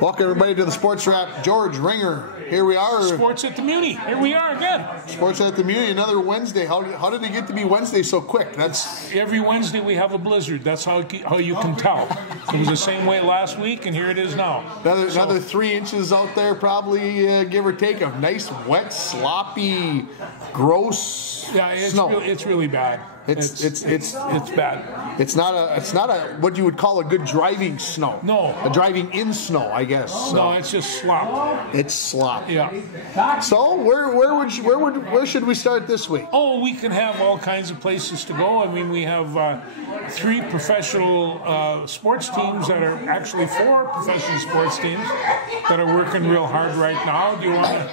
Welcome everybody to the Sports Wrap. George Ringer. Here we are. Sports at the Muni. Here we are again. Sports at the Muni. Another Wednesday. How did it get to be Wednesday so quick? That's every Wednesday we have a blizzard. That's how you can tell. It was the same way last week, and here it is now. Another 3 inches out there, probably give or take. A nice, wet, sloppy, gross snow. It's really bad. It's bad. It's not a what you would call a good driving snow. No, a driving in snow, I guess. So. No, it's just slop. It's slop. Yeah. So where should we start this week? Oh, we can have all kinds of places to go. I mean, we have 3 professional sports teams that are actually 4 professional sports teams that are working real hard right now. Do you want to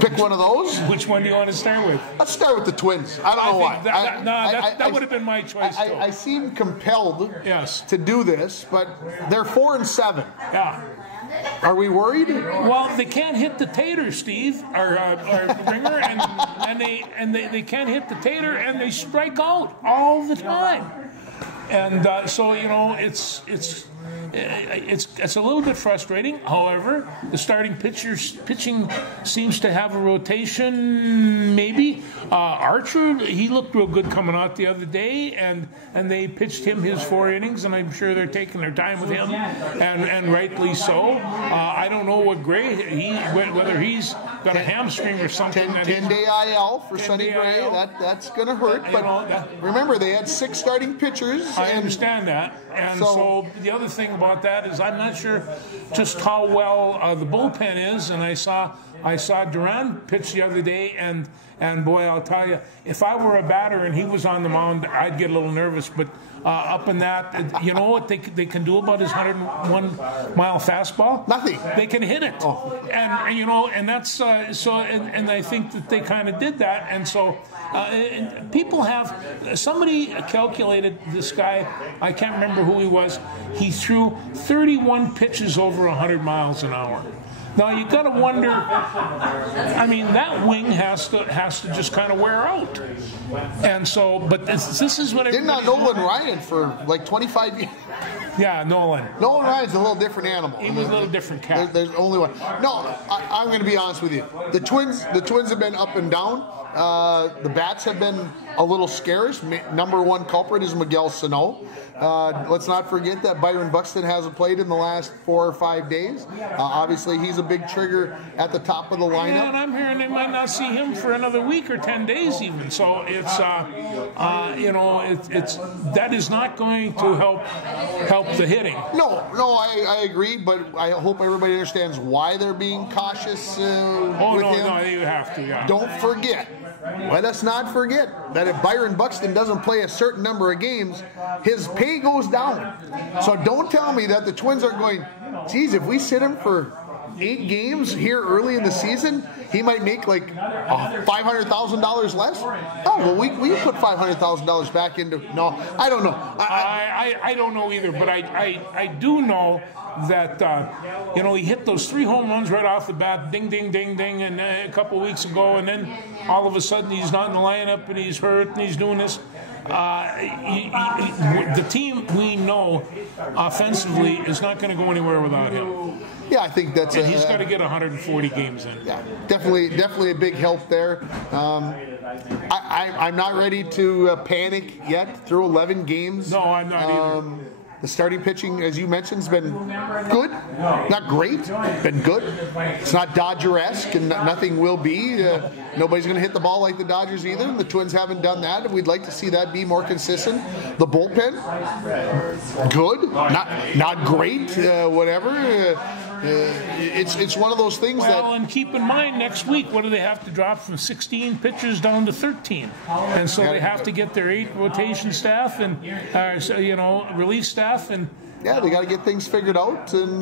pick one of those? Which one do you want to start with? Let's start with the Twins. I don't know why. That would have been my choice. I seem compelled yes. to do this, but they're 4-7. Yeah. Are we worried? Well, they can't hit the tater, Steve, or Ringer, and they can't hit the tater, and they strike out all the time. And so it's a little bit frustrating. However, the starting pitching seems to have a rotation. Maybe Archer, he looked real good coming out the other day, and they pitched him his 4 innings, and I'm sure they're taking their time with him, and rightly so. I don't know what Gray whether he's got a hamstring or something. 10-day IL for Sonny Gray. That's going to hurt. But remember, they had 6 starting pitchers. I understand that. And so the other thing about that is I'm not sure just how well the bullpen is. And I saw Duran pitch the other day, and boy, I'll tell you, if I were a batter and he was on the mound, I'd get a little nervous. But up in that, you know what they can do about his 101-mile fastball? Nothing. They can hit it. Oh. And that's so. And I think that they kind of did that. And so people have somebody calculated this guy. I can't remember who he was. He threw 31 pitches over 100 miles an hour. Now you got to wonder. I mean, that wing has to just kind of wear out, and so. But this is what didn't Nolan Ryan for like 25 years. Yeah, Nolan Ryan's a little different animal. He was a little different cat. There's only one. No, I'm going to be honest with you. The Twins have been up and down. The bats have been a little scarce. Number 1 culprit is Miguel Sano. Let's not forget that Byron Buxton hasn't played in the last 4 or 5 days. Obviously, he's a big trigger at the top of the lineup. Yeah, and I'm hearing they might not see him for another week or 10 days even. So it's that is not going to help the hitting. No, I agree, but I hope everybody understands why they're being cautious with him. No, you have to. Yeah. Don't forget. Let us not forget that if Byron Buxton doesn't play a certain number of games, his pay goes down. So don't tell me that the Twins are going, geez, if we sit him for 8 games here early in the season, he might make like $500,000 less. Oh, well, we put $500,000 back into. No, I don't know. I don't know either, but I do know that he hit those 3 home runs right off the bat, ding, ding, ding, ding, and a couple of weeks ago, and then all of a sudden he's not in the lineup and he's hurt and he's doing this. The team we know offensively is not going to go anywhere without him. Yeah, I think that's. And he's got to get 140 games in. Yeah, definitely a big help there. I'm not ready to panic yet through 11 games. No, I'm not either. The starting pitching, as you mentioned, has been good. Not great, been good. It's not Dodger-esque, and nothing will be. Nobody's going to hit the ball like the Dodgers either, and the Twins haven't done that, and we'd like to see that be more consistent. The bullpen, good. Not great, whatever. It's one of those things and keep in mind, next week, what do they have to drop from 16 pitchers down to 13? And so they have to get their 8 rotation staff and, relief staff. And yeah, they got to get things figured out. And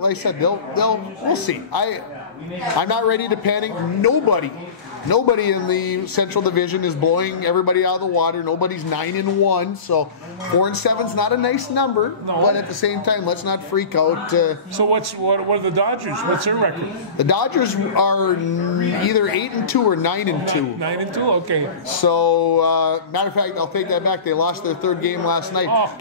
like I said, we'll see. I'm not ready to panic. Nobody nobody in the Central Division is blowing everybody out of the water. Nobody's 9-1, so 4-7's not a nice number. No. But at the same time, let's not freak out. So what are the Dodgers? What's their record? The Dodgers are either 8-2 or 9-2. 9-2, okay. So, matter of fact, I'll take that back. They lost their third game last night. Oh.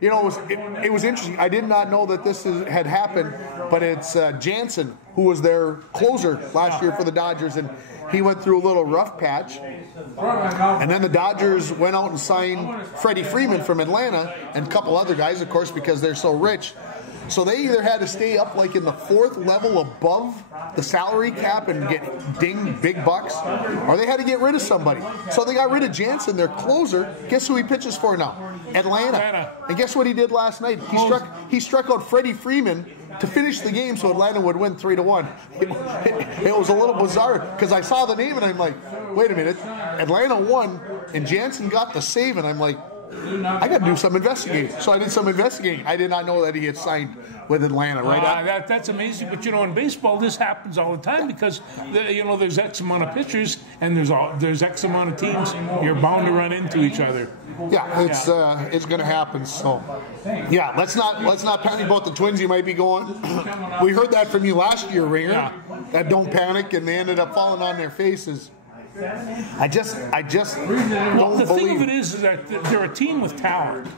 It was interesting. I did not know that this had happened, but it's Jansen, who was their closer last year for the Dodgers, and he went through a little rough patch. And then the Dodgers went out and signed Freddie Freeman from Atlanta and a couple other guys, of course, because they're so rich. So they either had to stay up like in the fourth level above the salary cap and get dinged big bucks, or they had to get rid of somebody. So they got rid of Jansen, their closer. Guess who he pitches for now? Atlanta. And guess what he did last night? He struck out Freddie Freeman to finish the game so Atlanta would win 3-1. It was a little bizarre because I saw the name and I'm like, wait a minute, Atlanta won and Jansen got the save, and I'm like, I got to do some investigating. So I did some investigating. I did not know that he had signed with Atlanta. Right? That's amazing. But in baseball, this happens all the time because there's X amount of pitchers and there's X amount of teams. You're bound to run into each other. Yeah, it's going to happen. So yeah, let's not panic about the Twins. You might be going. We heard that from you last year, Ringer. Yeah. That don't panic, and they ended up falling on their faces. I just don't the believe. thing of it is that they're a team with talent.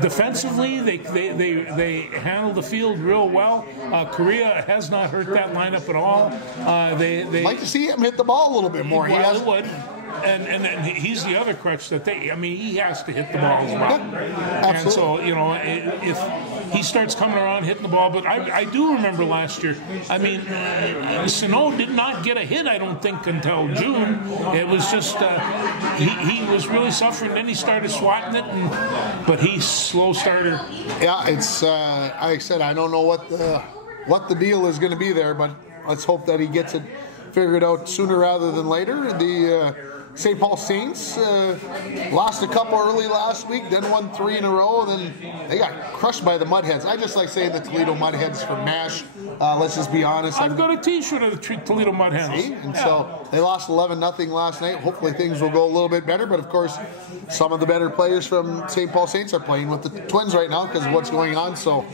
Defensively, they handle the field real well. Korea has not hurt that lineup at all. They like to see him hit the ball a little bit more. Well, he would. And he's the other crutch that he has to hit the ball as well. And so, if he starts coming around hitting the ball, but I do remember last year, Sano did not get a hit, I don't think, until June. It was just, he was really suffering, then he started swatting it, but he's slow starter. Yeah, it's, like I said, I don't know what the deal is going to be there, but let's hope that he gets it figured out sooner rather than later. The St. Paul Saints lost a couple early last week, then won 3 in a row, then they got crushed by the Mudheads. I just like saying the Toledo Mudheads for MASH. Let's just be honest. I've got a T-shirt of the Toledo Mudheads. See? And so they lost 11-0 last night. Hopefully things will go a little bit better, but of course some of the better players from St. Paul Saints are playing with the Twins right now because of what's going on. So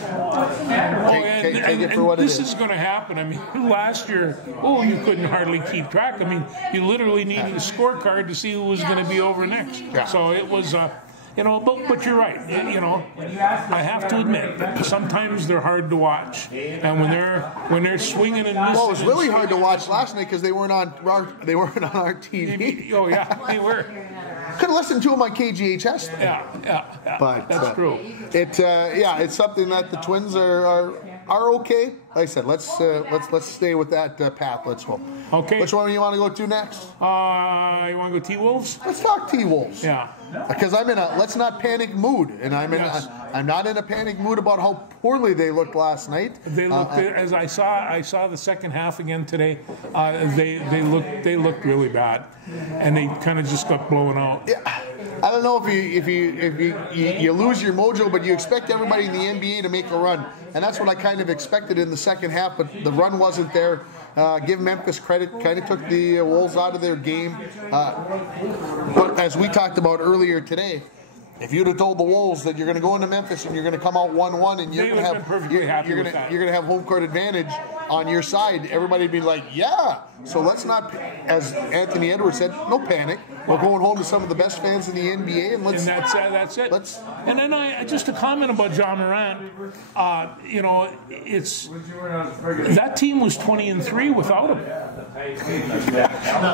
take it for what it is. This is going to happen. Last year, you couldn't hardly keep track. You literally needed a scorecard to see who was going to be over next. Yeah. So it was, but you're right. I have to admit that sometimes they're hard to watch, and when they're swinging and missing. Well, it was really hard to watch last night because they weren't on our TV. Oh yeah, they were. Could have listened to them on KGHS. Yeah. But that's true. It's something that the Twins are okay. Like I said, let's stay with that path. Let's hope. Okay. Which one do you want to go to next? You want to go T-Wolves? Let's talk T-Wolves. Yeah. Because I'm in a let's not panic mood, and I'm not in a panic mood about how poorly they looked last night. They looked as I saw the second half again today. They looked really bad, and they kind of just got blown out. Yeah. I don't know if you lose your mojo, but you expect everybody in the NBA to make a run, and that's what I kind of expected in the second half. But the run wasn't there. Give Memphis credit, kind of took the Wolves out of their game. But as we talked about earlier today, if you'd have told the Wolves that you're going to go into Memphis and you're going to come out 1-1 and you're going to have home court advantage on your side, everybody'd be like, yeah. So let's not, as Anthony Edwards said, no panic. We're going home to some of the best fans in the NBA, and that's it. And then just a comment about John Morant. It's that team was 20-3 without him.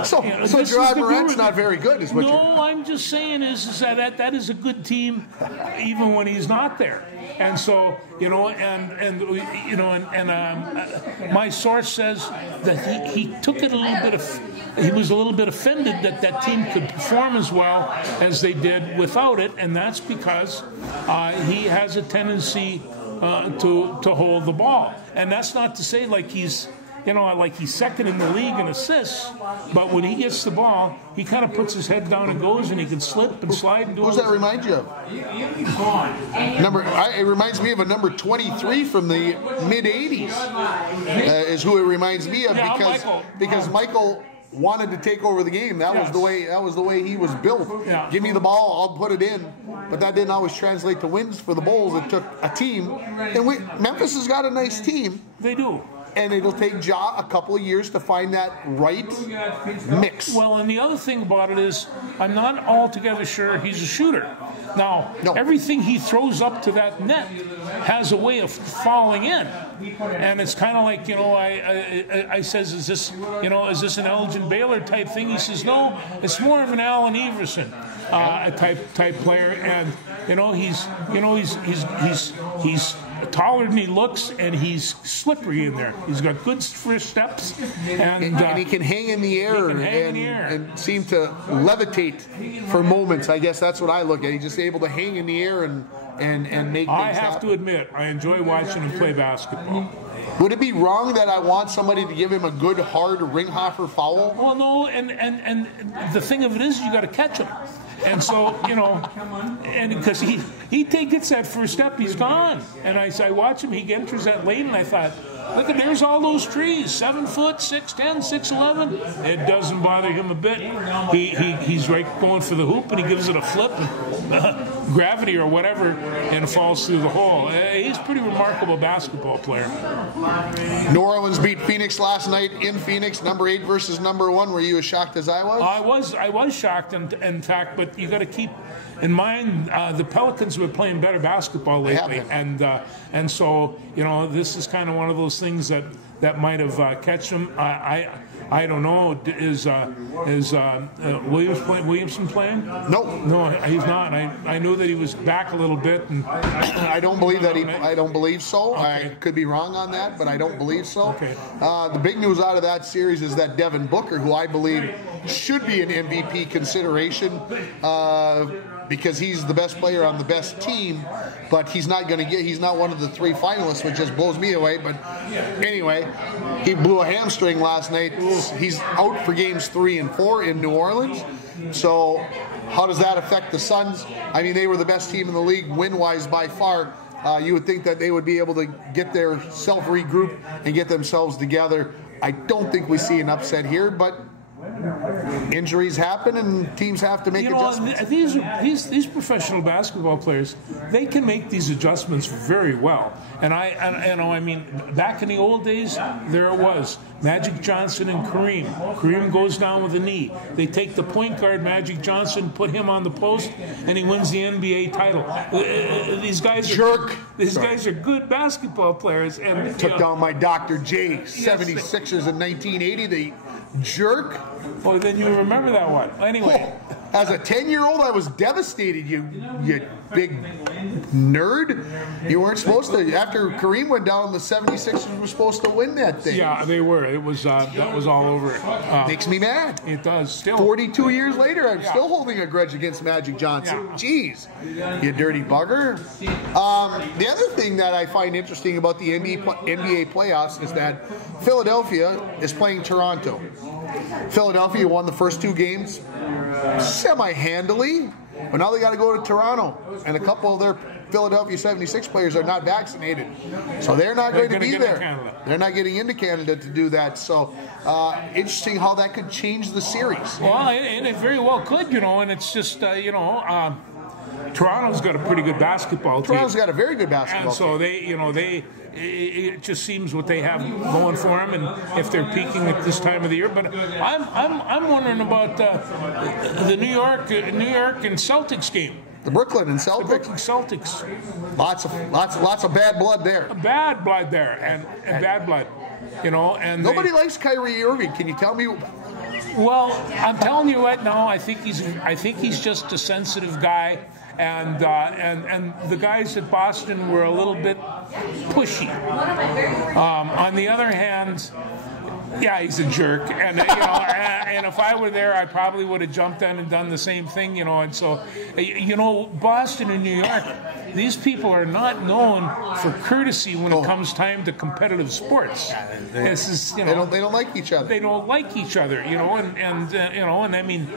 So Gerard Morant's not very good, is what you're. No, I'm just saying is that is a good team, even when he's not there. And so my source says that he took it a little bit he was a little bit offended that team could perform as well as they did without it, and that's because he has a tendency to hold the ball, and that's not to say like he's second in the league in assists, but when he gets the ball, he kind of puts his head down and goes, and he can slip and slide and do. Who does that remind you of? It reminds me of a number 23 from the mid '80s. Is who it reminds me of because Michael wanted to take over the game. That was the way he was built. Yeah. Give me the ball, I'll put it in. But that didn't always translate to wins for the Bulls. It took a team. And Memphis has got a nice team. They do. And it'll take Ja a couple of years to find that right mix. Well, and the other thing about it is, I'm not altogether sure he's a shooter. Now, everything he throws up to that net has a way of falling in. And it's kind of like, I says, is this an Elgin Baylor type thing? He says, no, it's more of an Allen Iverson type player. And, he's taller than he looks, and he's slippery in there. He's got good first steps, and he can hang in the air, and seem to levitate for moments. I guess that's what I look at. He's just able to hang in the air and make things I have happen. to admit, I enjoy watching him play basketball. Would it be wrong that I want somebody to give him a good, hard Ringhoffer foul? Well, no, and the thing of it is, you got to catch him. And so, and because he gets that first step, he's gone. And I watch him, he enters that lane, and I thought, look at, there's all those trees, 7 foot, 6'10", 6'11". It doesn't bother him a bit. He's right going for the hoop, and he gives it a flip, gravity or whatever, and falls through the hole. He's a pretty remarkable basketball player. New Orleans beat Phoenix last night in Phoenix, number 8 versus number 1. Were you as shocked as I was? I was shocked, in fact, but you got to keep in mind the Pelicans have been playing better basketball lately, and so this is kind of one of those things that might have catch them. I don't know. Is Williamson playing? No, he's not. I knew that he was back a little bit, and I don't believe that I don't believe so. Okay. I could be wrong on that, but I don't believe so. Okay. The big news out of that series is that Devin Booker, who I believe should be an MVP consideration, because he's the best player on the best team, but he's not one of the 3 finalists, which just blows me away. But anyway, he blew a hamstring last night. He's out for games 3 and 4 in New Orleans. So how does that affect the Suns? I mean, they were the best team in the league win-wise by far. You would think that they would be able to get their self regroup and get themselves together. I don't think we see an upset here, but injuries happen and teams have to make adjustments. These professional basketball players, they can make these adjustments very well. And I mean, back in the old days, there it was Magic Johnson and Kareem. Kareem goes down with a knee. They take the point guard, Magic Johnson, put him on the post, and he wins the NBA title. These guys are good basketball players. And took down my Dr. J 76ers in 1980. They jerk. Well, then you remember that one. Anyway. As a 10-year-old, I was devastated, you big nerd. You weren't supposed to. After Kareem went down, the 76ers were supposed to win that thing. Yeah, they were. It was that was all over. Makes me mad. It does. Still 42 years later, I'm still holding a grudge against Magic Johnson. Yeah. Jeez, you dirty bugger. The other thing that I find interesting about the NBA playoffs is that Philadelphia is playing Toronto. Philadelphia won the first 2 games semi-handily, but now they got to go to Toronto, and a couple of their Philadelphia 76 players are not vaccinated, so they're not going to be there. They're not getting into Canada to do that. So interesting how that could change the series. Well, and it very well could, and it's just Toronto's got a pretty good basketball team. Toronto's got a very good basketball team. And so it just seems what they have going for them, and if they're peaking at this time of the year. But I'm wondering about the New York and Celtics game. The Brooklyn and Celtics. The Brooklyn Celtics. Lots of bad blood there. Bad blood there, and bad blood. And nobody likes Kyrie Irving. Can you tell me? Well, I'm telling you right now, I think he's just a sensitive guy, and the guys at Boston were a little bit pushy. On the other hand, yeah, he's a jerk, and and if I were there, I probably would have jumped in and done the same thing, And so, Boston and New York, these people are not known for courtesy when it comes time to competitive sports. This is, they don't like each other. They don't like each other, and I mean,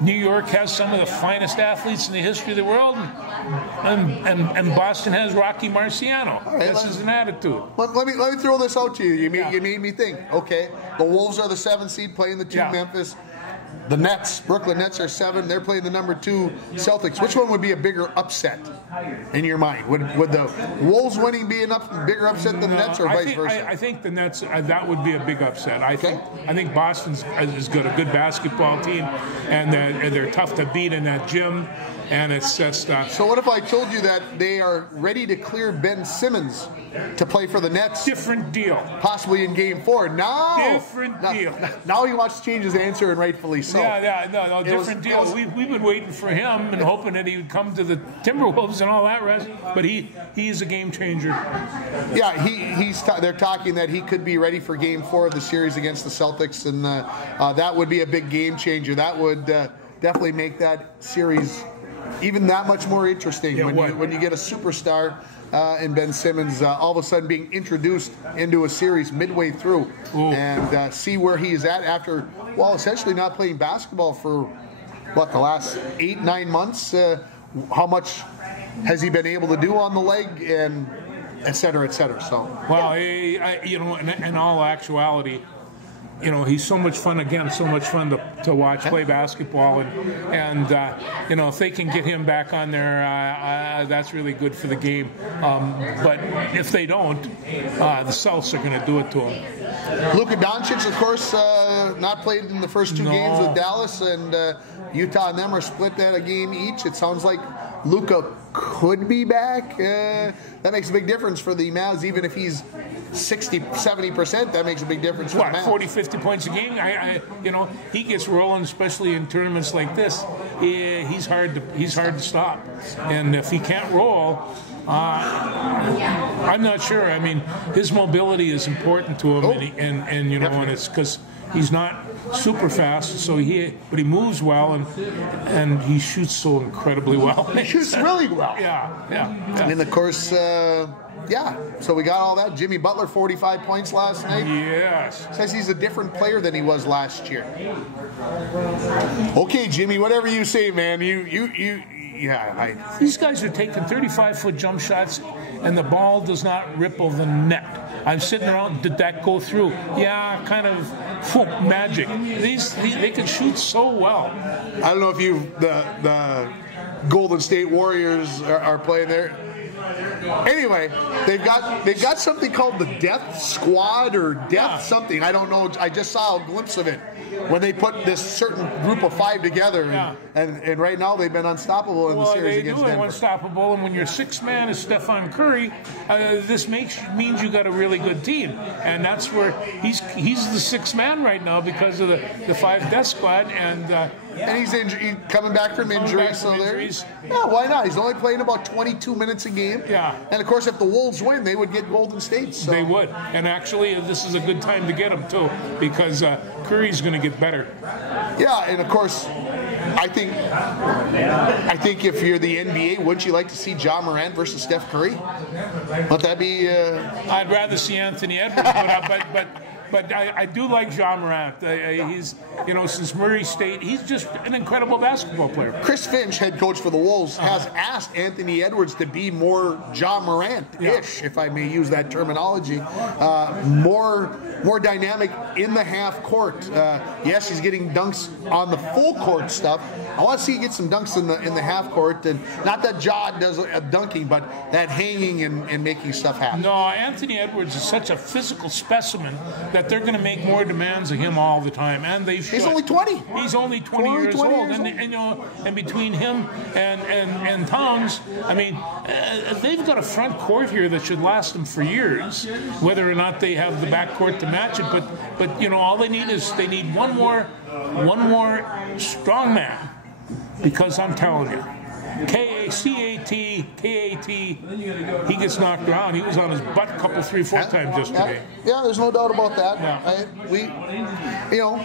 New York has some of the finest athletes in the history of the world, and Boston has Rocky Marciano. Right, this is an attitude. Let me throw this out to you. You made me think. Okay, The Wolves are the 7th seed playing the 2 Memphis. The Nets, Brooklyn Nets are 7. They're playing the number 2 Celtics. Which one would be a bigger upset in your mind? Would the Wolves winning be a bigger upset than the Nets, or vice versa? I think the Nets, that would be a big upset. I think Boston's is good, a good basketball team, and they're tough to beat in that gym. And it's just so what if I told you that they are ready to clear Ben Simmons to play for the Nets? Different deal. Possibly in Game 4. No. Different deal. Now he wants to change his answer, and rightfully so. No, different deal. We've been waiting for him and hoping that he would come to the Timberwolves and all that rest. But he's a game changer. Yeah, they're talking that he could be ready for Game 4 of the series against the Celtics, and that would be a big game changer. That would definitely make that series even that much more interesting when you get a superstar in Ben Simmons all of a sudden being introduced into a series midway through. Ooh. And see where he is at after, essentially not playing basketball for, the last 8-9 months. How much has he been able to do on the leg, and et cetera, et cetera. So, in all actuality, he's so much fun to watch play basketball, and if they can get him back on there, that's really good for the game. But if they don't, the Celtics are going to do it to him. Luka Doncic, of course, not played in the first 2 games with Dallas, and Utah and them are split at a game each. It sounds like Luka could be back. That makes a big difference for the Mavs, even if he's 60-70%, that makes a big difference for the Mavs. 40-50 points a game. He gets rolling, especially in tournaments like this. He's hard to stop, and if he can't roll, I'm not sure. I mean, his mobility is important to him, and it's because he's not super fast, but he moves well, and he shoots so incredibly well. He shoots really well. Yeah. And of course, so we got all that. Jimmy Butler, 45 points last night. Yes. Says he's a different player than he was last year. Okay, Jimmy, whatever you say, man. These guys are taking 35-foot jump shots, and the ball does not ripple the net. I'm sitting around, did that go through? Yeah, kind of magic. They can shoot so well. I don't know if the Golden State Warriors are playing there. Anyway, they've got something called the Death Squad or Death something. I don't know. I just saw a glimpse of it when they put this certain group of 5 together, and right now they've been unstoppable in the series against Denver. Well, unstoppable, and when your 6th man is Stephen Curry, this means you got a really good team, and that's where he's the 6th man right now because of the 5 Death Squad, and he's coming back from injury, why not? He's only playing about 22 minutes a game. Yeah. And of course, if the Wolves win, they would get Golden State. So. They would. And actually, this is a good time to get him too, because Curry's going to get better. Yeah, and of course, I think if you're the NBA, wouldn't you like to see Ja Morant versus Steph Curry? Would that be? I'd rather see Anthony Edwards, but I do like Ja Morant. He's, since Murray State, he's just an incredible basketball player. Chris Finch, head coach for the Wolves, has asked Anthony Edwards to be more Ja Morant-ish, if I may use that terminology, more dynamic in the half court. Yes, he's getting dunks on the full court stuff. I want to see you get some dunks in the half court, and not that Ja does dunking, but that hanging and making stuff happen. No, Anthony Edwards is such a physical specimen that they're going to make more demands of him all the time, and they should. He's only 20. He's only 20 years old, and between him and Towns, I mean, they've got a front court here that should last them for years. Whether or not they have the back court to match it, but all they need is one more strong man. Because I'm telling you, K-A-C-A-T, he gets knocked around. He was on his butt 3-4 times yesterday. Yeah, there's no doubt about that. Yeah.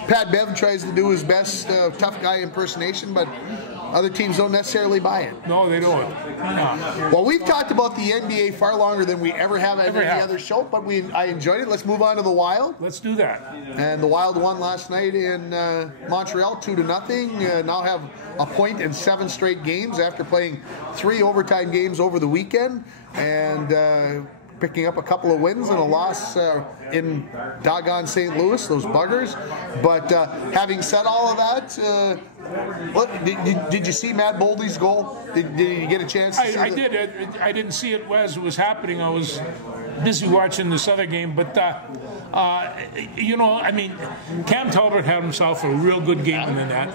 Pat Bev tries to do his best tough guy impersonation, but other teams don't necessarily buy it. No, they don't. No. Well, we've talked about the NBA far longer than we ever have at any other show, but I enjoyed it. Let's move on to the Wild. Let's do that. And the Wild won last night in Montreal 2-0. Now have a point in 7 straight games after playing 3 overtime games over the weekend. And picking up a couple of wins and a loss in doggone St. Louis, those buggers. But having said all of that, did you see Matt Boldy's goal? Did you get a chance to see I did. I didn't see it as it was happening. I was busy watching this other game, but Cam Talbot had himself a real good game in the net,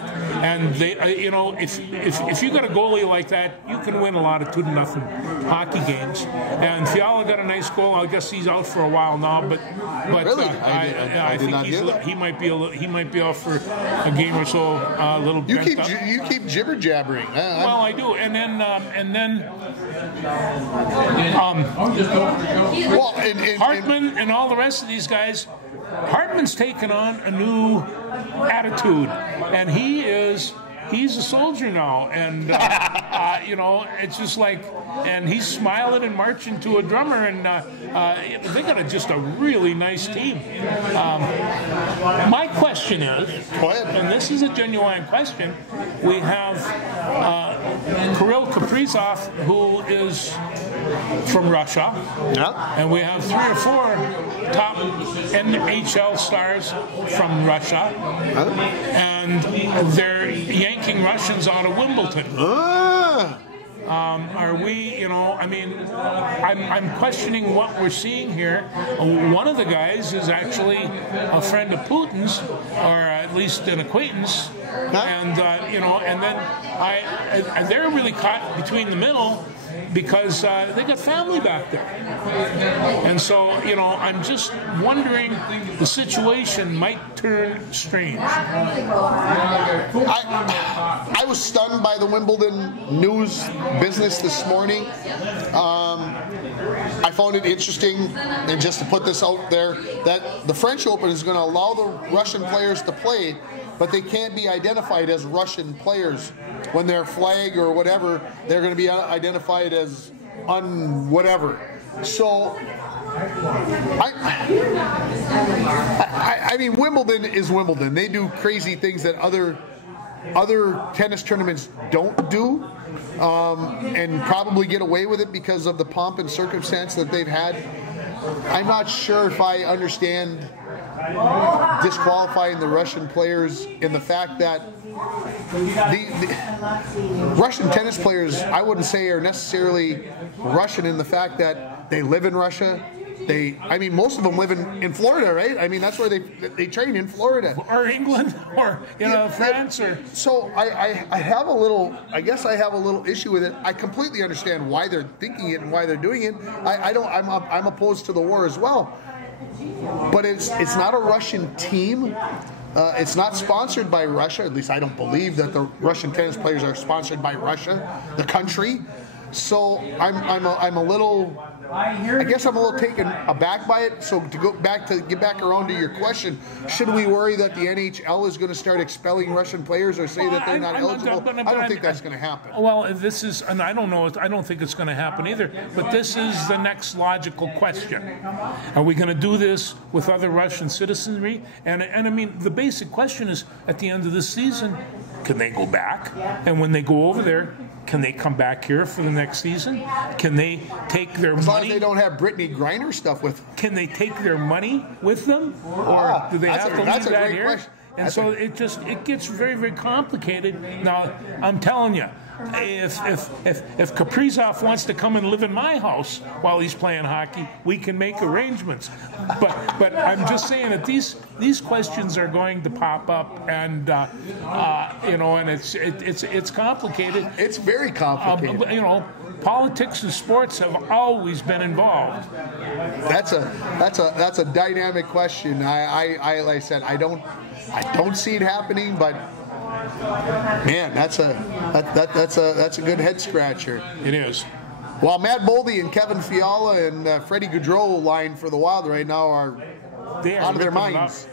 and they, if you got a goalie like that, you can win a lot of 2-0 hockey games. And Fiala got a nice goal. I guess he's out for a while now, but really, I think he might be off for a game or so. A little. You keep jibber jabbering. Well, I do, and then. Hartman and all the rest of these guys, Hartman's taken on a new attitude, and he's a soldier now, and it's just like, and he's smiling and marching to a drummer, and they got just a really nice team. My question is, and this is a genuine question, we have Kirill Kaprizov, who is from Russia, and we have 3 or 4 top NHL stars from Russia, and they're yanking Russians out of Wimbledon. Are we, I'm questioning what we're seeing here. One of the guys is actually a friend of Putin's, or at least an acquaintance, and then they're really caught between the middle because they got family back there. And so, I'm just wondering, the situation might turn strange. I was stunned by the Wimbledon news business this morning. I found it interesting, and just to put this out there, that the French Open is going to allow the Russian players to play, but they can't be identified as Russian players. When their flag or whatever, they're going to be identified as whatever. So, I mean, Wimbledon is Wimbledon. They do crazy things that other tennis tournaments don't do, and probably get away with it because of the pomp and circumstance that they've had. I'm not sure if I understand disqualifying the Russian players in the fact that the Russian tennis players, I wouldn't say, are necessarily Russian in the fact that they live in Russia. Most of them live in Florida, right? I mean, that's where they train, in Florida. Or England, or, France, or... So I have a little, I guess I have a little issue with it. I completely understand why they're thinking it and why they're doing it. I'm opposed to the war as well. But it's not a Russian team. It's not sponsored by Russia. At least I don't believe that the Russian tennis players are sponsored by Russia, the country. So I'm a little, I guess I'm a little taken aback by it. So to get back around to your question, should we worry that the NHL is going to start expelling Russian players or say that they're not eligible? I don't think that's going to happen. Well, this is, and I don't know, I don't think it's going to happen either, but this is the next logical question. Are we going to do this with other Russian citizenry? And I mean, the basic question is, at the end of the season, can they go back? And when they go over there, can they come back here for the next season? Can they take their money? As long as they don't have Brittany Griner stuff with them. Can they take their money with them? Or do they have to leave that here? Question. And so it gets very, very complicated. Now, I'm telling you, if Kaprizov wants to come and live in my house while he's playing hockey, we can make arrangements. But I'm just saying that these questions are going to pop up, and and it's complicated. It's very complicated. Politics and sports have always been involved. That's a dynamic question. I like I said, I don't see it happening, but man, that's a good head scratcher. It is. Well, Matt Boldy and Kevin Fiala and Freddie Gaudreau line for the Wild right now are out of their minds.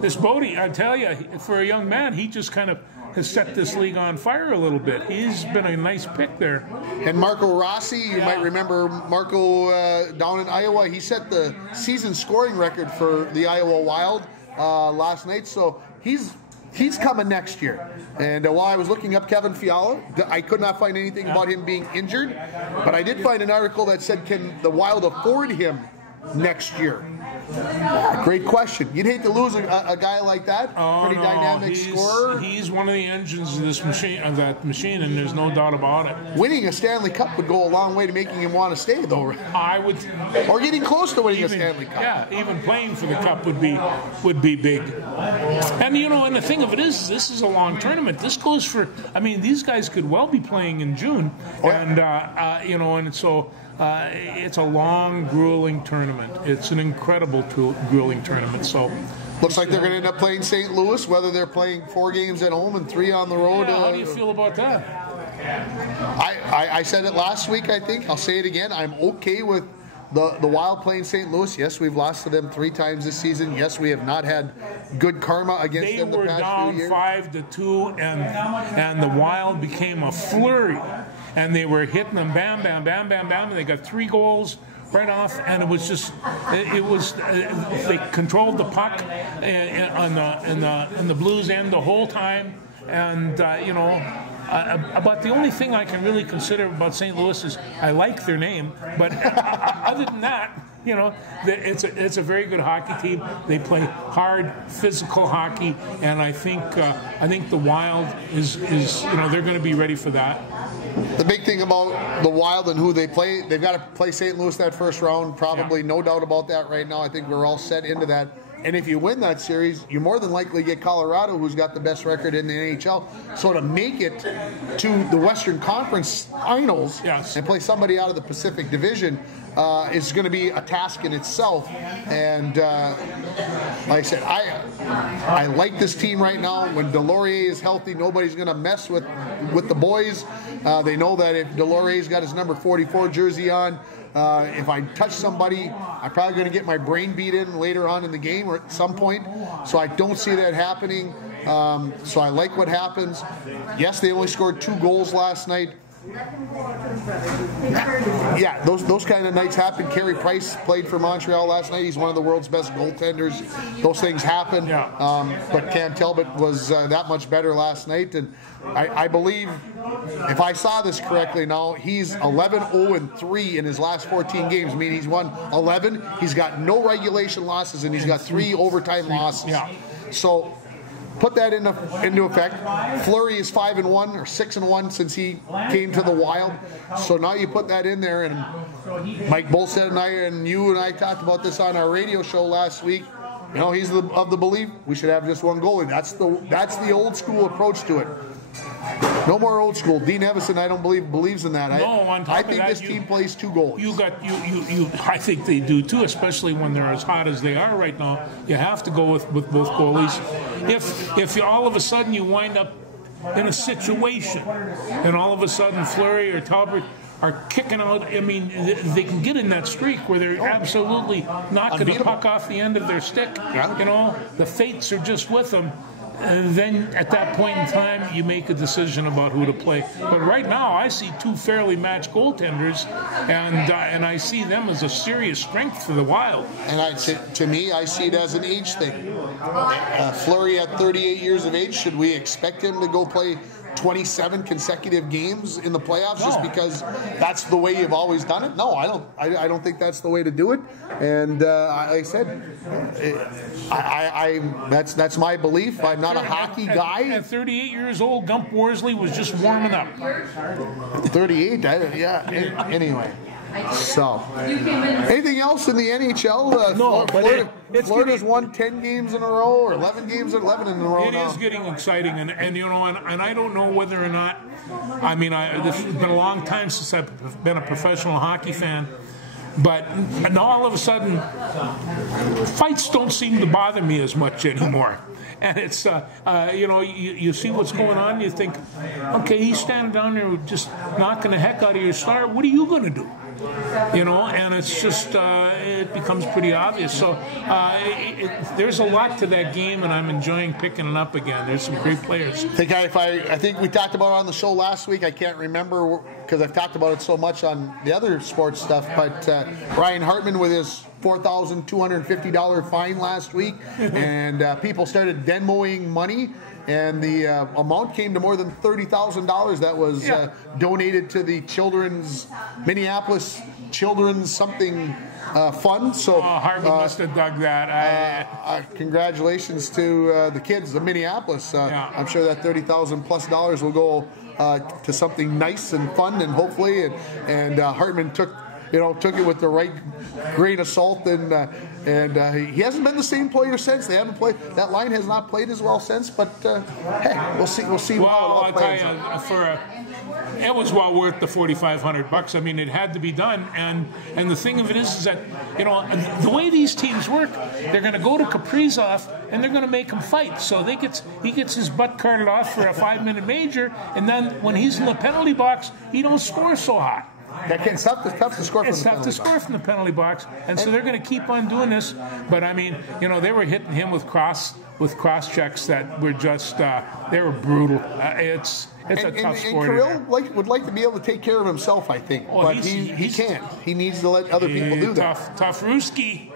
This Boldy, I tell you, for a young man, he just kind of has set this league on fire a little bit. He's been a nice pick there. And Marco Rossi, you might remember Marco down in Iowa. He set the season scoring record for the Iowa Wild last night. So he's he's coming next year. And while I was looking up Kevin Fiala, I could not find anything about him being injured. But I did find an article that said, can the Wild afford him next year? Great question. You'd hate to lose a guy like that. Pretty dynamic scorer. He's one of the engines of this machine, and there's no doubt about it. Winning a Stanley Cup would go a long way to making him want to stay, though. I would, or getting close to winning a Stanley Cup. Yeah, even playing for the Cup would be big. And and the thing of it is, this is a long tournament. This goes for. I mean, these guys could well be playing in June, and and so. It's a long, grueling tournament. It's an incredible, grueling tournament. So, looks like they're going to end up playing St. Louis, whether they're playing 4 games at home and 3 on the road. Yeah, how do you feel about that? I said it last week, I think. I'll say it again. I'm okay with the Wild playing St. Louis. Yes, we've lost to them 3 times this season. Yes, we have not had good karma against them the past few years. They were down 5-2, and the Wild became a flurry. And they were hitting them, bam, bam, bam, bam, bam, and they got 3 goals right off. And it was just, they controlled the puck on the Blues end the whole time. And but the only thing I can really consider about St. Louis is I like their name, but other than that, it's a very good hockey team. They play hard, physical hockey, and I think the Wild is they're going to be ready for that. The big thing about the Wild and who they play, they've got to play St. Louis that first round. Probably no doubt about that right now. I think we're all set into that. And if you win that series, you more than likely get Colorado, who's got the best record in the NHL. So to make it to the Western Conference Finals and play somebody out of the Pacific Division is going to be a task in itself. And like I said, I like this team right now. When Delorier is healthy, nobody's going to mess with the boys. They know that if Delorier's got his number 44 jersey on, if I touch somebody, I'm probably going to get my brain beat in later on in the game or at some point. So I don't see that happening. So I like what happens. Yes, they only scored 2 goals last night. Yeah, those kind of nights happen. Carey Price played for Montreal last night. He's one of the world's best goaltenders. Those things happen. But Cam Talbot was that much better last night. And I believe, if I saw this correctly now, he's 11-0-3 in his last 14 games. I mean, he's won 11. He's got no regulation losses, and he's got 3 overtime losses. So put that into effect. Fleury is 5-1 or 6-1 since he came to the Wild. So now you put that in there, and Mike Bolstead and I and you and I talked about this on our radio show last week. He's of the belief we should have just 1 goalie. That's the old school approach to it. No more old school. Dean Evison, I don't believes in that. I think this team plays 2 goals. I think they do too, especially when they're as hot as they are right now. You have to go with both goalies. If all of a sudden you wind up in a situation, and all of a sudden Fleury or Talbot are kicking out, I mean, they can get in that streak where they're absolutely knocking the puck off the end of their stick. The fates are just with them. And then at that point in time, you make a decision about who to play. But right now, I see 2 fairly matched goaltenders, and I see them as a serious strength for the Wild. And to me, I see it as an age thing. Fleury at 38 years of age, should we expect him to go play 27 consecutive games in the playoffs just because that's the way you've always done it? No, I don't. I don't think that's the way to do it. And I said, that's my belief. I'm not a hockey guy. At 38 years old, Gump Worsley was just warming up. 38? Anyway. So, anything else in the NHL? No, Florida's won 10 games in a row, or 11 games, or 11 in a row. It is getting exciting, and I don't know whether or not. I mean, it's been a long time since I've been a professional hockey fan. But now all of a sudden, fights don't seem to bother me as much anymore. And it's, you see what's going on, you think, okay, he's standing down there just knocking the heck out of your star. What are you going to do? And it's just, it becomes pretty obvious. So there's a lot to that game, and I'm enjoying picking it up again. There's some great players. I think we talked about it on the show last week. I can't remember because I've talked about it so much on the other sports stuff. But Ryan Hartman with his $4,250 fine last week, and people started Venmoing money, and the amount came to more than $30,000 that was donated to the Minneapolis Children's something fund. So Harvey must have dug that. Congratulations to the kids of Minneapolis. I'm sure that $30,000+ will go to something nice and fun, and hopefully, and Hartman took it with the right grain of salt, and he hasn't been the same player since. They haven't played. That line has not played as well since. But hey, we'll see. We'll see. Well, I'll tell you, it was well worth the $4,500. I mean, it had to be done, and the thing of it is that the way these teams work, they're going to go to Kaprizov and they're going to make him fight. So he gets his butt carted off for a 5-minute major, and then when he's in the penalty box, he don't score so hot. It's tough to score from the penalty box. It's tough to score from the penalty box, and so they're going to keep on doing this. But I mean, they were hitting him with cross checks that were just they were brutal. It's a tough sport. And Kirill would like to be able to take care of himself, I think, but he can't. He needs to let other people do that. Tough Ruski.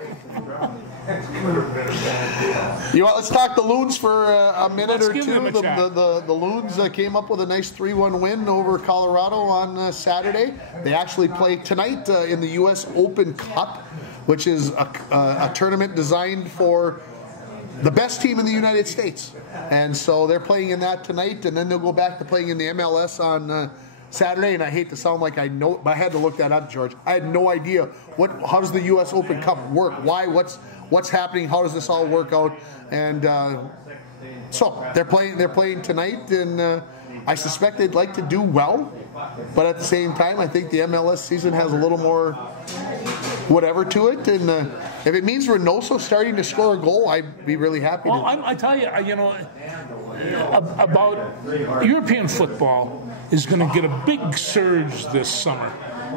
Let's talk the Loons for a minute or two. The Loons came up with a nice 3-1 win over Colorado on Saturday. They actually play tonight in the U.S. Open Cup, which is a tournament designed for the best team in the United States. And so they're playing in that tonight, and then they'll go back to playing in the MLS on Saturday. And I hate to sound like I know, but I had to look that up, George. I had no idea how does the U.S. Open Cup work? Why? What's happening? How does this all work out? And so they're playing tonight, and I suspect they'd like to do well, but at the same time, I think the MLS season has a little more whatever to it, and if it means Reynoso starting to score a goal, I'd be really happy. Well, I tell you, about European football is going to get a big surge this summer.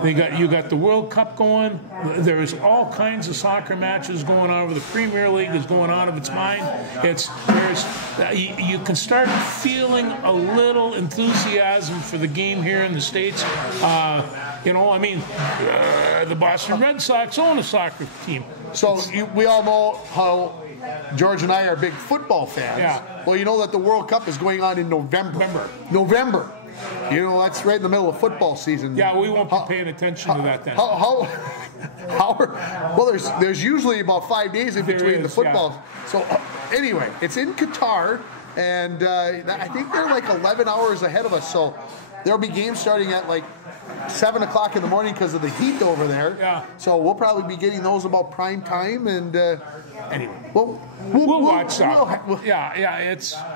You got the World Cup going. There's all kinds of soccer matches going on over. The Premier League is going out of its mind. You can start feeling a little enthusiasm for the game here in the States. The Boston Red Sox own a soccer team. So we all know how George and I are big football fans. Yeah. Well, you know that the World Cup is going on in November. That's right in the middle of football season. Yeah, we won't be paying attention to that then. There's usually about 5 days in between the football. Yeah. So anyway, it's in Qatar, and I think they're like 11 hours ahead of us. So there'll be games starting at like 7 o'clock in the morning because of the heat over there. Yeah. So we'll probably be getting those about prime time, and anyway, we'll watch that.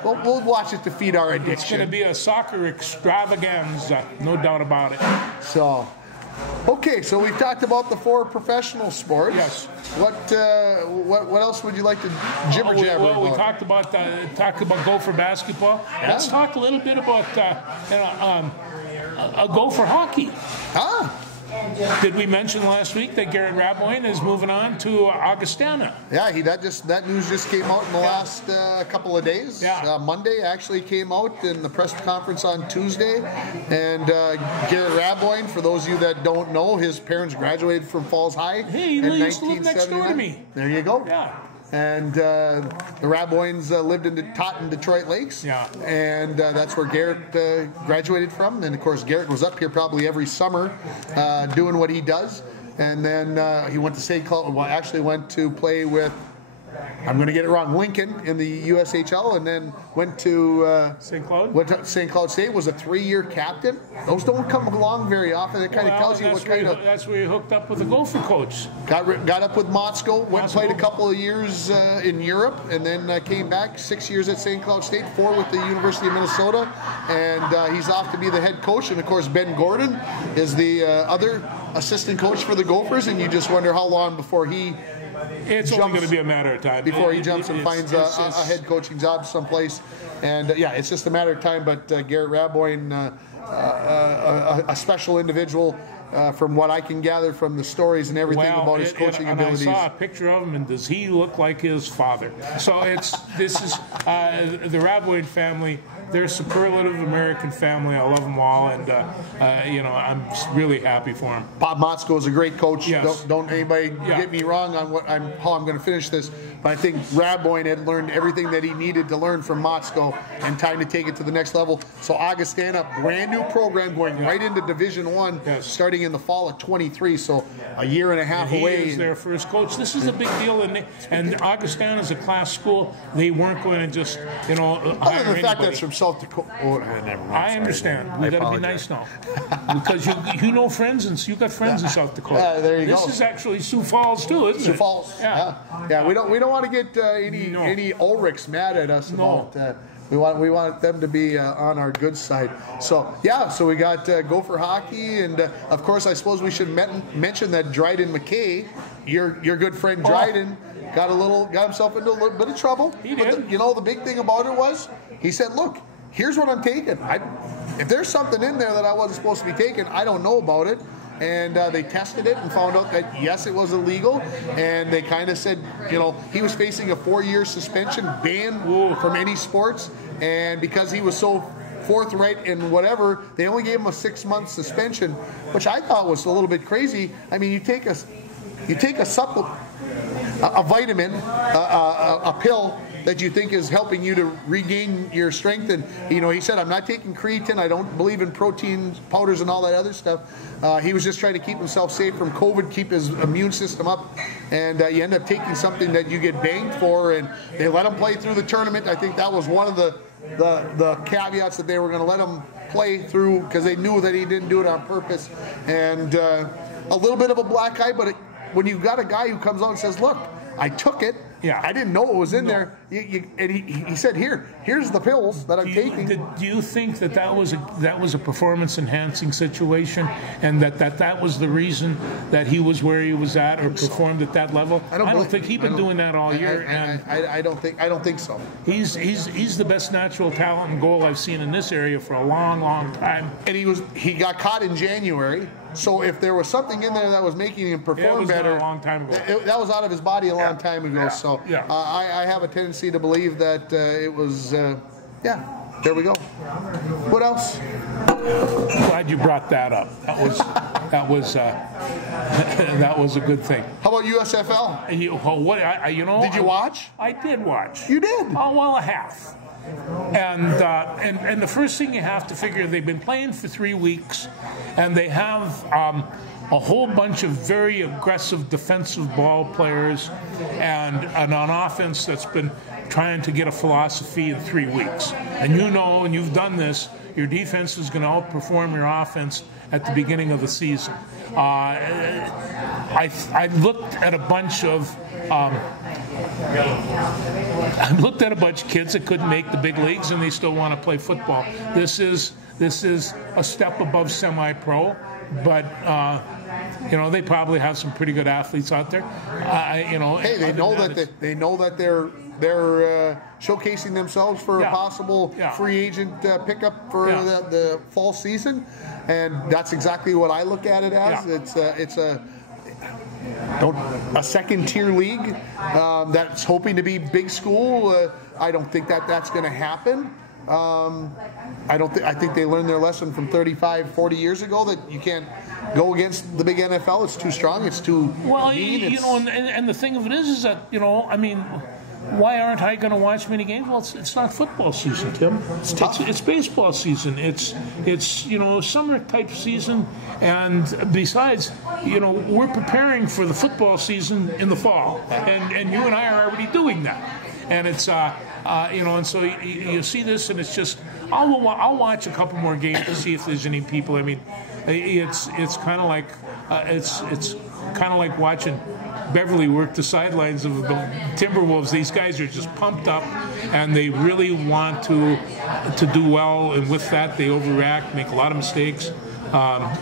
We'll watch it to feed our addiction. It's going to be a soccer extravaganza, no doubt about it. So, okay, so we've talked about the 4 professional sports. Yes. What else would you like to jibber jabber about? Well, we talked about Gopher basketball. Yeah. Let's talk a little bit about Gopher hockey. Did we mention last week that Garrett Raboin is moving on to Augustana? Yeah, that news just came out in the last couple of days. Yeah. Monday actually came out in the press conference on Tuesday. And Garrett Raboin, for those of you that don't know, his parents graduated from Falls High in 1979. Used to live next door to me. There you go. Yeah. And the Raboins lived in Detroit Lakes. Yeah. And that's where Garrett graduated from. And, of course, Garrett was up here probably every summer doing what he does. And then he went to St. Cloud. Well, actually went to play with, I'm going to get it wrong, Lincoln in the USHL, and then went to St. Cloud. Went to St. Cloud State, was a 3-year captain. Those don't come along very often. It kind of tells you what kind of. That's where he hooked up with the Gopher coach. Got up with Moscow, played a couple of years in Europe, and then came back 6 years at St. Cloud State, 4 with the University of Minnesota, and he's off to be the head coach. And of course, Ben Gordon is the other assistant coach for the Gophers, and you just wonder how long before he. It's only going to be a matter of time before he jumps and finds a head coaching job someplace, and it's just a matter of time. But Garrett Raboin, a special individual, from what I can gather from the stories and everything about his coaching abilities. I saw a picture of him, and does he look like his father? So this is the Raboin family. they're a superlative American family. I love them all, and I'm really happy for them. Bob Motzko is a great coach. Yes. Don't anybody get me wrong on how I'm going to finish this, but I think Radboyne had learned everything that he needed to learn from Motzko, and time to take it to the next level. So Augustana, brand new program going right into Division I, starting in the fall of 23. So a year and a half away. He is their first coach. This is a big deal, and Augustana is a class school. They weren't going to just hire other than the fact anybody. that's from South Dakota. Oh, never mind. I understand. We got to be nice now, because you know friends, and you got friends in South Dakota. There you go. This is actually Sioux Falls too, isn't it? Sioux Falls. Yeah. We don't want to get any Ulrichs mad at us about. We want them to be on our good side. So we got Gopher hockey, and of course I suppose we should mention that Dryden McKay, your good friend Dryden, got himself into a little bit of trouble. He did. The big thing about it was he said, "Look, here's what I'm taking. If there's something in there that I wasn't supposed to be taking, I don't know about it." And they tested it and found out that, yes, it was illegal. And they kind of said, he was facing a 4-year suspension, banned from any sports. And because he was so forthright and whatever, they only gave him a 6-month suspension, which I thought was a little bit crazy. I mean, you take a supplement, a vitamin, a pill that you think is helping you to regain your strength. And, he said, I'm not taking creatine. I don't believe in protein powders and all that other stuff. He was just trying to keep himself safe from COVID, keep his immune system up. And you end up taking something that you get banged for, and they let him play through the tournament. I think that was one of the caveats, that they were going to let him play through because they knew that he didn't do it on purpose. And a little bit of a black eye, but when you've got a guy who comes out and says, look, I took it. Yeah. I didn't know it was in there. And he said, here's the pills that I'm taking. Do you think that was a performance enhancing situation, and that was the reason that he was where he was at, or performed at that level? I don't think he's been doing that all year. I don't think so. He's the best natural talent and goal I've seen in this area for a long, long time. And he got caught in January. So if there was something in there that was making him perform better, a long time ago. That was out of his body a long time ago. So I have a tendency to believe that it was. There we go. What else? Glad you brought that up. That was a good thing. How about USFL? Did you watch? I did watch. You did? Oh, well, a half. And the first thing you have to figure, they've been playing for 3 weeks, and they have a whole bunch of very aggressive defensive ball players, and an offense that's been trying to get a philosophy in 3 weeks. And and you've done this, your defense is going to outperform your offense at the beginning of the season. I looked at a bunch of kids that couldn't make the big leagues, and they still want to play football. This is a step above semi-pro, but they probably have some pretty good athletes out there. Hey, they know that they're showcasing themselves for a possible free agent pickup for the fall season, and that's exactly what I look at it as. It's a second-tier league that's hoping to be big school. I don't think that's going to happen. I think they learned their lesson from 35, 40 years ago that you can't go against the big NFL. It's too strong. It's too mean. And the thing of it is that why aren't I going to watch many games? Well, it's not football season, Tim. It's baseball season. It's summer type season, and besides, we're preparing for the football season in the fall, and you and I are already doing that. And it's and so you see this, and it's just I'll watch a couple more games to see if there's any people. I mean, it's kind of like it's kind of like watching Beverly work the sidelines of the Timberwolves. These guys are just pumped up, and they really want to do well, and with that they overreact, make a lot of mistakes. Yeah,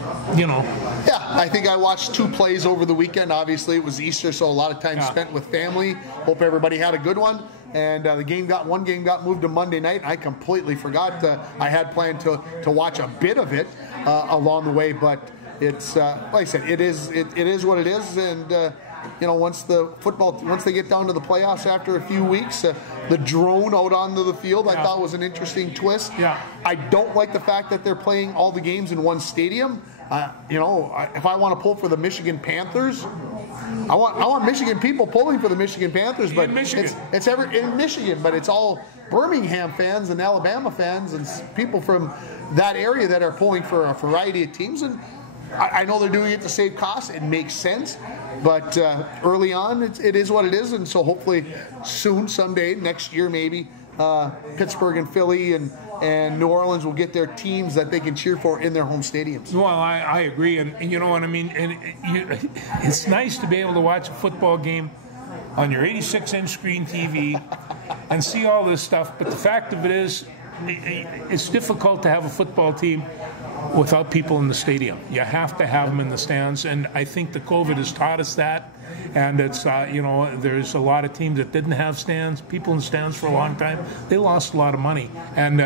I think I watched 2 plays over the weekend. Obviously, it was Easter, so a lot of time spent with family. Hope everybody had a good one. And one game got moved to Monday night. I completely forgot. I had planned to watch a bit of it along the way, but it's like I said, it is what it is, and once they get down to the playoffs after a few weeks, the drone out onto the field, I thought was an interesting twist. Yeah. I don't like the fact that they're playing all the games in one stadium. If I want to pull for the Michigan Panthers, I want Michigan people pulling for the Michigan Panthers, but it's ever in Michigan, but it's all Birmingham fans and Alabama fans and people from that area that are pulling for a variety of teams. And I know they're doing it to save costs. It makes sense, but early on, it is what it is. And so hopefully soon, someday, next year maybe, Pittsburgh and Philly and New Orleans will get their teams that they can cheer for in their home stadiums. Well, I agree, and you know what I mean. And it's nice to be able to watch a football game on your 86-inch screen TV and see all this stuff. But the fact of it is, it's difficult to have a football team without people in the stadium. You have to have them in the stands, and I think the COVID has taught us that. And it's there's a lot of teams that didn't have people in stands for a long time. They lost a lot of money, and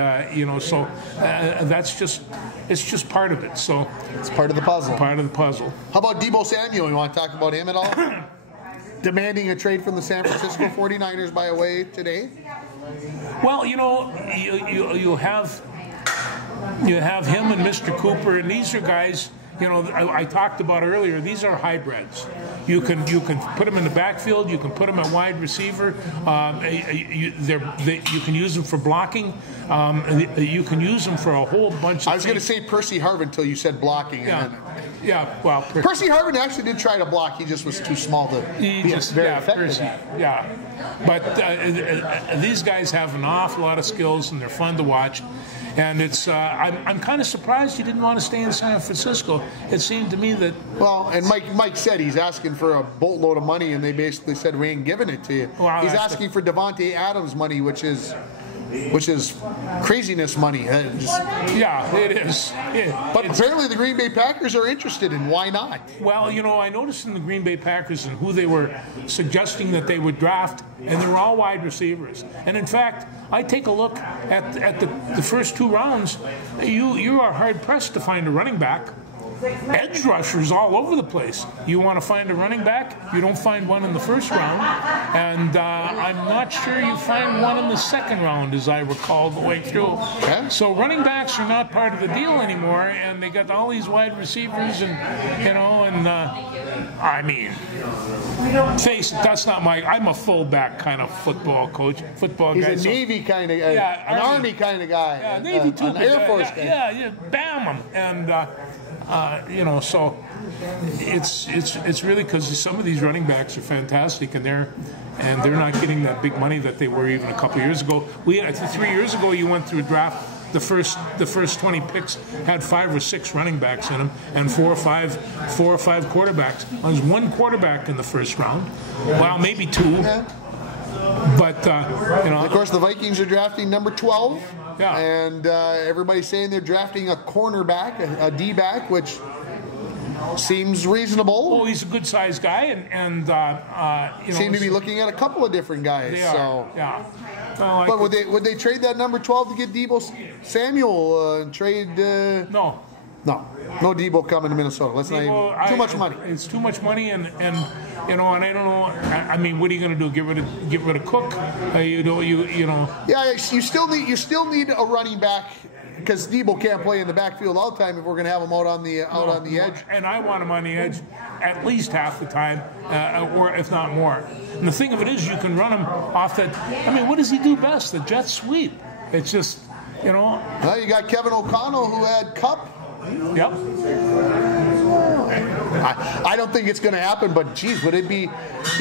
so that's just part of it. So it's part of the puzzle. Part of the puzzle. How about Deebo Samuel? You want to talk about him at all? Demanding a trade from the San Francisco 49ers by away today. Well, you have him and Mr. Cooper, and these are guys. I talked about earlier. These are hybrids. You can put them in the backfield. You can put them at wide receiver. You can use them for blocking. You can use them for a whole bunch of. I was going to say Percy Harvin until you said blocking. Well, Percy Harvin actually did try to block. He just was too small to be very effective. But these guys have an awful lot of skills, and they're fun to watch. And it's I'm kind of surprised he didn't want to stay in San Francisco. It seemed to me that... Well, and Mike said he's asking for a boatload of money, and they basically said, we ain't giving it to you. Well, he's asking for Devontae Adams money, which is craziness money. Yeah, it is. But apparently the Green Bay Packers are interested, and why not? Well, I noticed in the Green Bay Packers and who they were suggesting that they would draft, and they were all wide receivers. And in fact, I take a look at the first two rounds, you are hard-pressed to find a running back. Edge rushers all over the place. You want to find a running back, you don't find one in the first round, and I'm not sure you find one in the second round, as I recall going through. Okay. So running backs are not part of the deal anymore, and they got all these wide receivers, and I mean, face it, that's not I'm a fullback kind of football coach, football guy. He's a Navy kind of guy, an Army kind of guy, yeah, Navy too, an Air Force guy. Yeah, bam them, and. So it's really because some of these running backs are fantastic, and they're not getting that big money that they were even a couple of years ago. 3 years ago, you went through a draft. The first 20 picks had 5 or 6 running backs in them, and 4 or 5 quarterbacks. There was 1 quarterback in the first round. Well, maybe 2. Yeah. But of course, the Vikings are drafting number 12. Yeah. And everybody's saying they're drafting a cornerback, a D-back, which seems reasonable. Oh, he's a good-sized guy, and seem to be looking at a couple of different guys. They are, so. yeah. Well, but would they trade that number 12 to get Deebo Samuel and trade? No. No Deebo coming to Minnesota. Let's not even, too much money. It's too much money, and I don't know. I mean, what are you going to do? Get rid of Cook? Yeah, you still need a running back, because Deebo can't play in the backfield all the time if we're going to have him out on the edge. And I want him on the edge at least half the time, or if not more. And the thing of it is, you can run him off that. I mean, what does he do best? The jet sweep. It's just, Well, you got Kevin O'Connell, who had Cup. Yep. I don't think it's going to happen, but geez, would it be?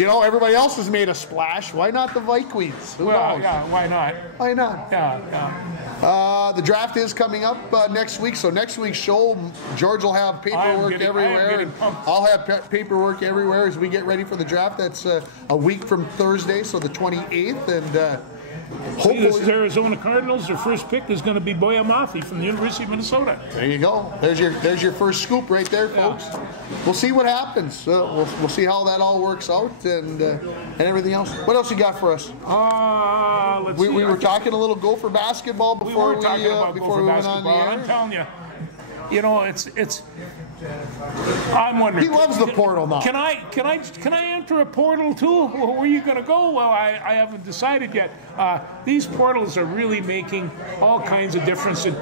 Everybody else has made a splash. Why not the Vikings? Who knows? Yeah, why not? Why not? Yeah. The draft is coming up next week, so next week's show, George will have paperwork everywhere, and I'll have paperwork everywhere as we get ready for the draft. That's a week from Thursday, so the 28th, and hopefully, the Arizona Cardinals, their first pick is going to be Boya Mafi from the University of Minnesota. there you go. There's your first scoop right there, folks. Yeah. We'll see what happens. We'll see how that all works out and everything else. What else you got for us? Let's see. We were talking a little Gopher basketball before we talking about before we went on the air. I'm telling you, it's. I'm wondering. He loves the portal now. Can I enter a portal too? Where are you going to go? Well, I haven't decided yet. These portals are really making all kinds of difference, and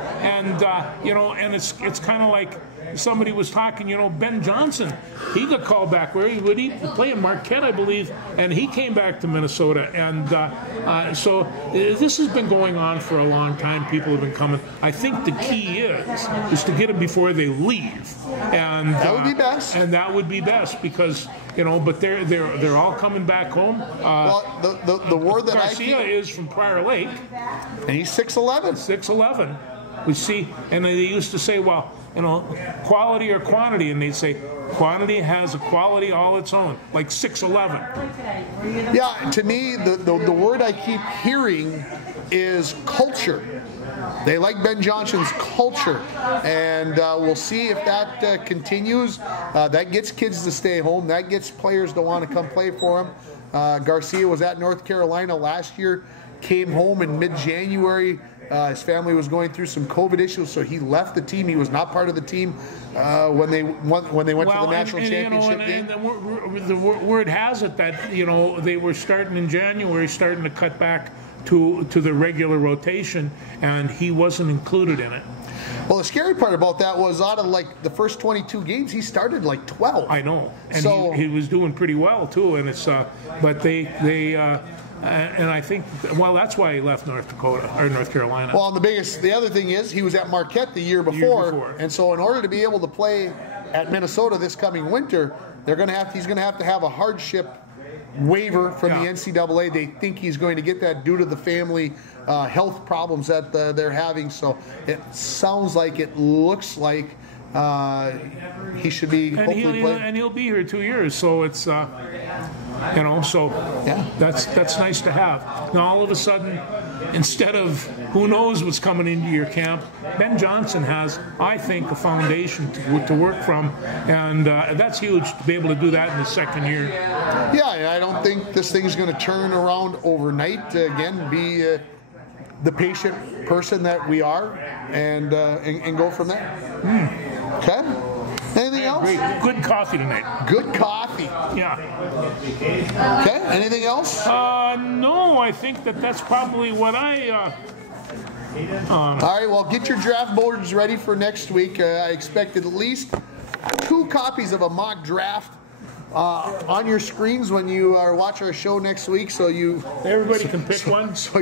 and it's kind of like somebody was talking. Ben Johnson, he got called back. Where would he play in Marquette, I believe, and he came back to Minnesota, and so this has been going on for a long time. People have been coming. I think the key is to get them before they leave. And that would be best. And that would be best because but they're all coming back home. Well, the word that Garcia is from Prior Lake, and he's 6'11". 6'11". We see, and they used to say, well, quality or quantity, and they'd say quantity has a quality all its own, like 6'11". Yeah, to me, the word I keep hearing is culture. They like Ben Johnson's culture, and we'll see if that continues. That gets kids to stay home. That gets players to want to come play for him. Garcia was at North Carolina last year, came home in mid-January. His family was going through some COVID issues, so he left the team. He was not part of the team when they went to the national championship game. And the word has it that they were starting in January, starting to cut back to the regular rotation, and he wasn't included in it. Well, the scary part about that was out of the first 22 games, he started 12. I know, and so, he was doing pretty well too. And it's but they and I think that's why he left North Carolina. Well, the other thing is he was at Marquette the year before, and so in order to be able to play at Minnesota this coming winter, he's going to have a hardship waiver from the NCAA. They think he's going to get that due to the family health problems that they're having. So it sounds like, it looks like he should be hopefully playing. And he'll be here 2 years. So it's that's nice to have. Now all of a sudden, instead of who knows what's coming into your camp, Ben Johnson has, I think, a foundation to work from, and that's huge to be able to do that in the second year. Yeah, I don't think this thing's going to turn around overnight. Again, be the patient person that we are, and go from there. Okay. Anything else? Great. Good coffee tonight. Good coffee. Yeah. Okay. Anything else? No, I think that's probably what I. All right. Well, get your draft boards ready for next week. I expect at least 2 copies of a mock draft on your screens when you watch our show next week, so everybody can pick one. So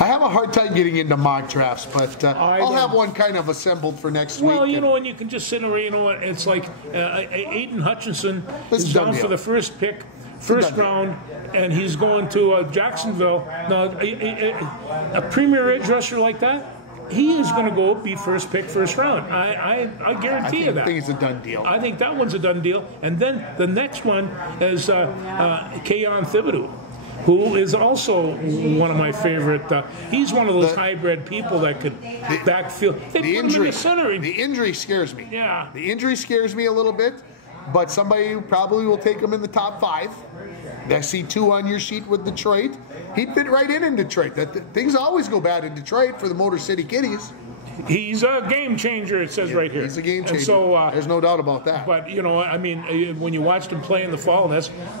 I have a hard time getting into mock drafts, but I'll have one kind of assembled for next week. Well, and you can just sit around. It's like Aiden Hutchinson is down for the first pick. First round, and he's going to Jacksonville. Now, a premier edge rusher like that, he is going to go be first pick, first round. I guarantee you that. I think it's a done deal. I think that one's a done deal. And then the next one is Keon Thibodeau, who is also one of my favorite. He's one of those hybrid people that could backfield. They put him in the center. The injury scares me. Yeah. The injury scares me a little bit, but somebody probably will take him in the top 5. I see 2 on your sheet with Detroit. He'd fit right in Detroit. Things always go bad in Detroit for the Motor City Kitties. He's a game changer, it says right here. He's a game changer. And so, there's no doubt about that. But, when you watched him play in the fall,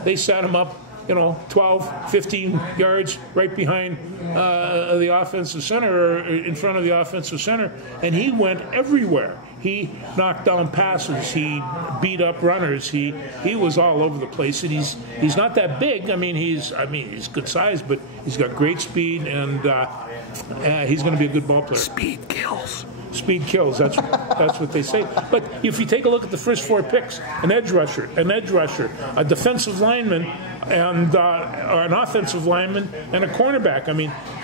they set him up, 12, 15 yards right behind the offensive center, or in front of the offensive center, and he went everywhere. He knocked down passes. He beat up runners. He was all over the place. And he's not that big. He's good size, but he's got great speed, and he's going to be a good ball player. Speed kills. Speed kills. That's what they say. But if you take a look at the first 4 picks, an edge rusher, a defensive lineman, and or an offensive lineman, and a cornerback.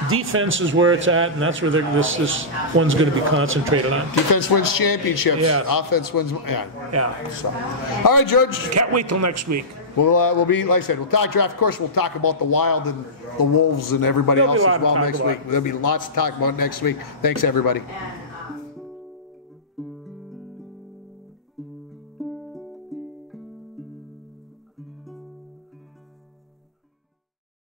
Defense is where it's at, and that's where this one's going to be concentrated on. Defense wins championships. Yeah. Offense wins. Yeah. So. All right, George. Can't wait till next week. We'll be, like I said, we'll talk draft. Of course, we'll talk about the Wild and the Wolves and everybody There'll be else a lot as to well talk next about. week. There'll be lots to talk about next week. Thanks, everybody.